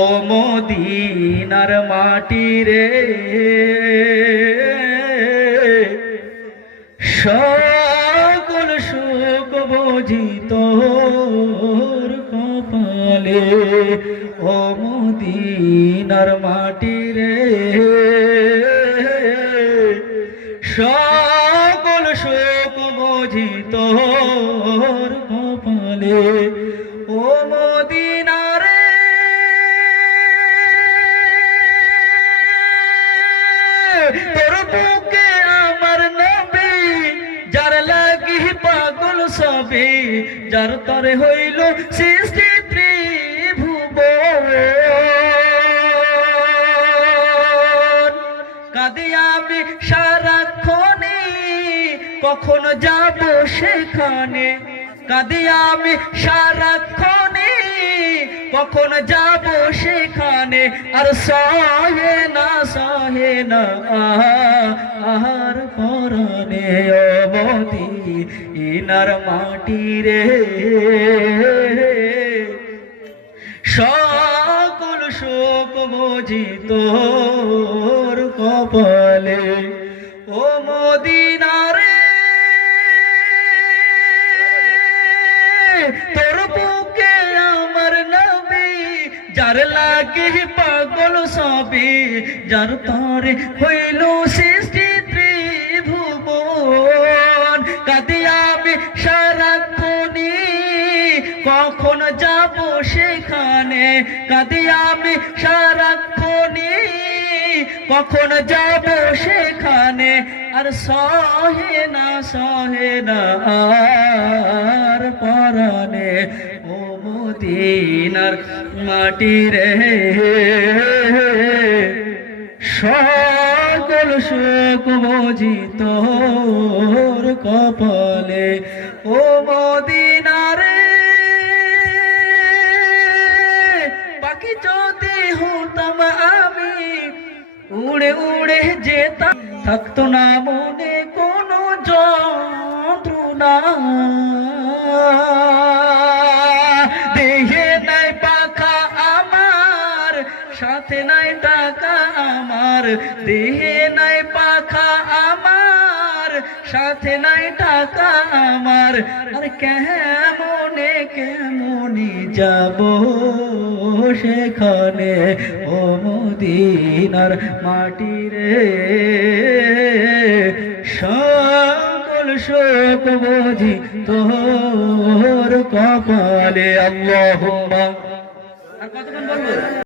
ও মদিনার মাটি রে, সকল সুখ বুঝি তোর কপালে। ও মদিনার মাটি রে, সকল সুখ বুঝি তোর কপালে। ও মদিনা রে, তোর বুকে আমার নবী, যার লাগি পাগল সবে, যার তরে হইল সৃষ্টি ত্রিভুবন। কাঁদি আমি সারাক্ষণে, কখন যাব সেখানে। কাঁদি আমি সারাক্ষণে, কখন যাব সেখানে। আর সহে না আর পরনে। ও মদিনার মাটি রে, সকল শোক বুঝি তোর কপালে। ও মদিনা রে, তোর বুকে আমার নবী, যার লাগে পাগল সবে, যার তরে হইল সৃষ্টি ত্রিভুবন। কাঁদি আমি সারাক্ষণে, কখন যাব সেখানে। কাঁদি আমি সারাক্ষণে, কখন যাব সেখানে। আর সহে না আর পরানে। ও মদিনার মাটি রে, সকল সুখ বুঝি তোর কপালে। ও মদিনা রে, পাখি যদি হতাম আমি, উড়ে উড়ে যেতাম, থাকতো না মনে কোনো যন্ত্রণা। দেহে নাই পাখা আমার, সাথে নাই টাকা আমার। দেহে নাই পাখা আমার, সাথে নাই টাকা আমার। আর কেমনে যাব সেখানে। ও মদিনার মাটি রে, সকল শোক বুঝি তোর কপালে। আল্লাহুম্মা। আর কতক্ষণ বলবো?